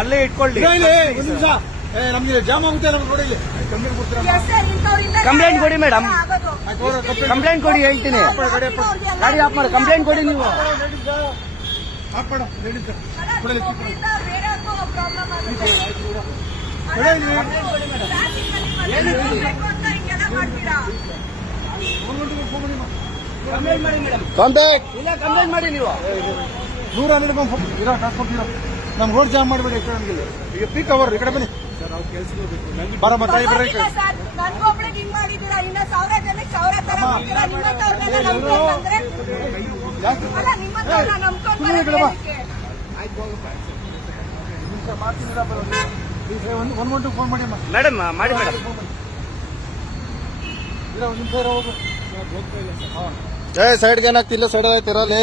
ಅಲ್ಲೇ ಇಟ್ಕೊಳ್ಳಿ. ಇಲ್ಲ, ಇಲ್ಲ, ಒಂದು ನಿಮಿಷ. ಏ, ನಮ್ಗೆ ಜಾಮ್ ಆಗುತ್ತೆ ನಮ್ಗೆ ಕಂಪ್ಲೇಂಟ್ ಕೊಡಿ ಮೇಡಮ್ ಕಂಪ್ಲೇಂಟ್ ಕೊಡಿ ಹೇಳ್ತೀನಿ. ಗಾಡಿ ಆಫ್ ಮಾಡಿ ಕಂಪ್ಲೇಂಟ್ ಕೊಡಿ ನೀವು. ಆಫ್ ಮಾಡು ಲೇಡೀಸ್ ಕೊಡಲಿ ಕಂಪ್ಲೇಂಟ್ ಮಾಡಿ ಮೇಡಮ್ ಕಾಂಟ್ಯಾಕ್ಟ್ ಇಲ್ಲ ಕಂಪ್ಲೇಂಟ್ ಮಾಡಿ ನೀವು. ನೂರ ಹನ್ನೆರಡು ಬಂದು ಇರೋ ಟ್ರಾನ್ಸ್ಪೋರ್ಟ್ ಇರೋ. ನಮ್ ರೋಡ್ ಜಾಮ್ ಮಾಡಬೇಡಿ ಈ ಕಡೆ ನಮ್ಗೆ. ಈಗ ಪೀಕ್ ಅವರ್ ಈ ಕಡೆ ಬನ್ನಿ. ಬರಮ್ಮ ತಾಯಿ ಬರ್ರಿ. ಒಂದು ಫೋನ್ ಮಾಡಿ ಮೇಡಮ್ ಮಾಡಿ ಮೇಡಮ್ ಇರೋ ಒಂದು ನಿಮಿಷ ಹೋಗು. ಏ ಸೈಡ್ಗೆ ಏನಾಗ್ತಿಲ್ಲ ಸೈಡ್ ಆಯ್ತಿರಲಿ